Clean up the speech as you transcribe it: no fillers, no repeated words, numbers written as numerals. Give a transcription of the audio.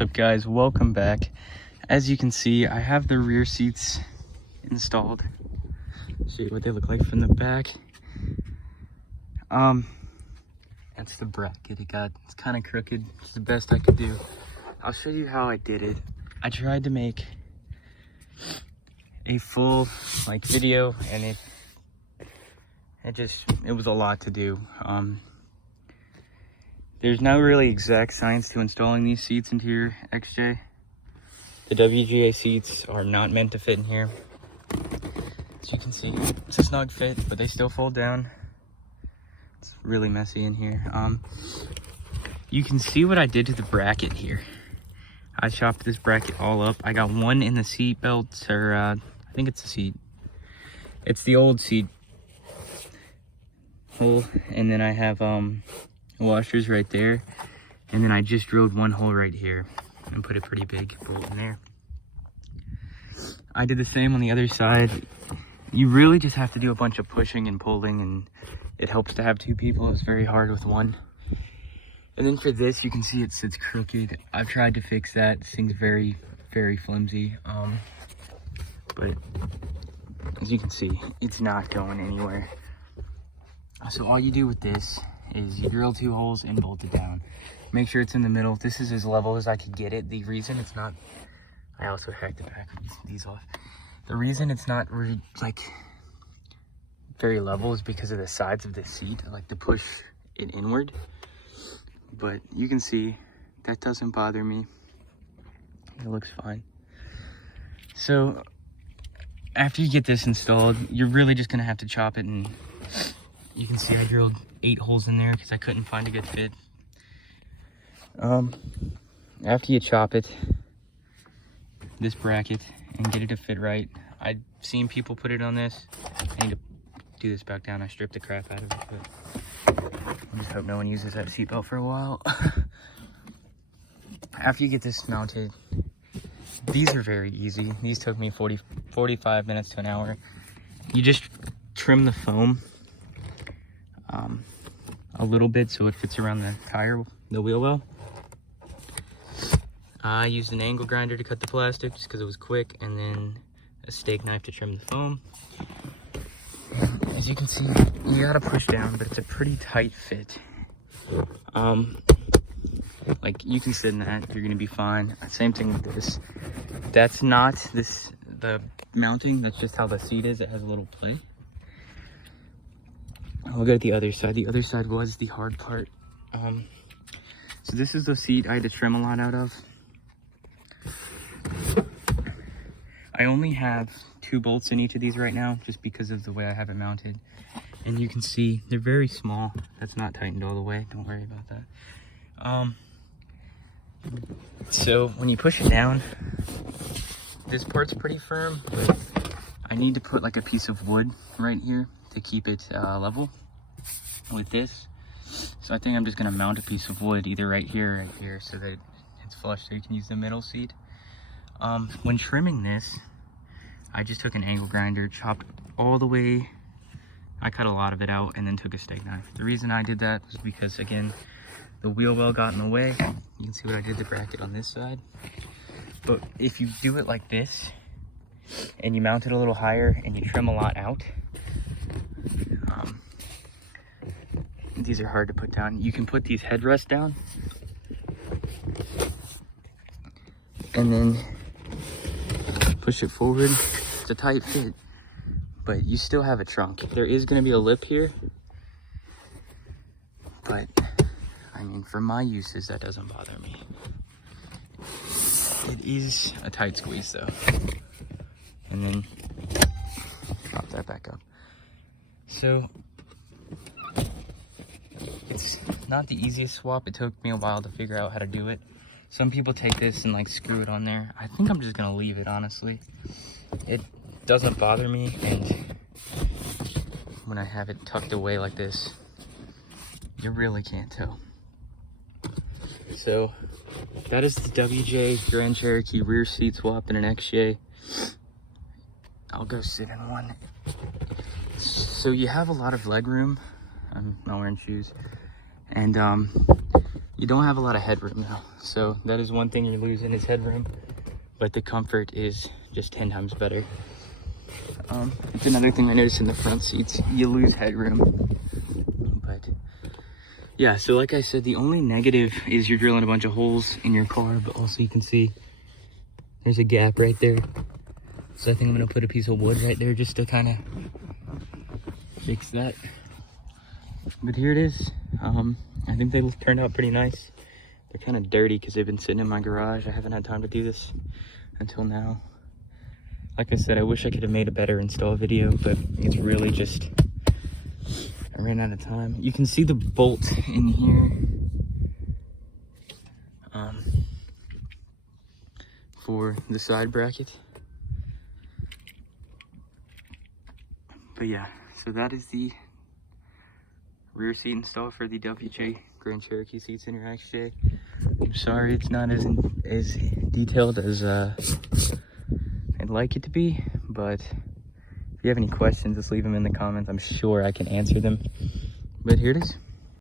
What's up, guys? Welcome back. As you can see, I have the rear seats installed. See what they look like from the back. That's the bracket. It's kind of crooked. It's the best I could do. I'll show you how I did it. I tried to make a full video, and it was a lot to do. There's no really exact science to installing these seats into your XJ. The WGA seats are not meant to fit in here. As you can see, it's a snug fit, but they still fold down. It's really messy in here. You can see what I did to the bracket here. I chopped this bracket all up. I got one in the seat belts, or I think it's the seat. It's the old seat hole, and then I have washers right there, and then I just drilled one hole right here and put a pretty big bolt in there. I did the same on the other side. You really just have to do a bunch of pushing and pulling, and it helps to have two people. It's very hard with one. And then for this, you can see it sits crooked. I've tried to fix that. This thing's very, very flimsy. But as you can see, it's not going anywhere. So all you do with this is you drill two holes and bolt it down. Make sure it's in the middle. This is as level as I could get it. The reason it's not, I also hacked the back of these off. The reason it's not very level is because of the sides of the seat. I like to push it inward. But you can see that doesn't bother me. It looks fine. So after you get this installed, you're really just gonna have to chop it, and you can see I drilled 8 holes in there because I couldn't find a good fit. After you chop it, this bracket, and get it to fit right. I've seen people put it on this. I need to do this back down. I stripped the crap out of it, but I just hope no one uses that seatbelt for a while. After you get this mounted, these are very easy. These took me 45 minutes to an hour. You just trim the foam a little bit so it fits around the wheel well. I used an angle grinder to cut the plastic just because it was quick, and then a steak knife to trim the foam. As you can see, you gotta push down, but it's a pretty tight fit. Like, you can sit in that, you're gonna be fine. Same thing with this. That's not the mounting, that's just how the seat is. It has a little play. We'll go to the other side. The other side was the hard part. So this is the seat I had to trim a lot out of. I only have 2 bolts in each of these right now, just because of the way I have it mounted. And you can see they're very small. That's not tightened all the way. Don't worry about that. So when you push it down, this part's pretty firm, but I need to put like a piece of wood right here to keep it level with this. So I think I'm just gonna mount a piece of wood either right here or right here so that it's flush so you can use the middle seat. When trimming this, I just took an angle grinder, chopped all the way. I cut a lot of it out and then took a steak knife. The reason I did that was because, again, the wheel well got in the way. You can see what I did, the bracket on this side. But if you do it like this and you mount it a little higher and you trim a lot out, these are hard to put down. You can put these headrests down and then push it forward. It's a tight fit, but you still have a trunk. There is going to be a lip here, but I mean, for my uses, that doesn't bother me. It is a tight squeeze though. And then drop that back up. So it's not the easiest swap. It took me a while to figure out how to do it. Some people take this and like screw it on there. I think I'm just gonna leave it, honestly. It doesn't bother me, and when I have it tucked away like this, you really can't tell. So that is the WJ Grand Cherokee rear seat swap in an XJ. I'll go sit in one. So you have a lot of leg room. I'm not wearing shoes. And You don't have a lot of headroom now, so that is one thing you're losing is headroom, but the comfort is just 10 times better. It's another thing I noticed in the front seats, you lose headroom. But yeah, so like I said, the only negative is you're drilling a bunch of holes in your car, but also you can see there's a gap right there. So I think I'm gonna put a piece of wood right there just to kind of fix that. But here it is. I think they turned out pretty nice. They're kind of dirty because they've been sitting in my garage. I haven't had time to do this until now. Like I said, I wish I could have made a better install video, but it's really just, I ran out of time. You can see the bolt in here for the side bracket. But yeah, so that is the rear seat install for the WJ Grand Cherokee seats in your XJ. I'm sorry it's not as detailed as I'd like it to be, but if you have any questions, just leave them in the comments. I'm sure I can answer them. But here it is.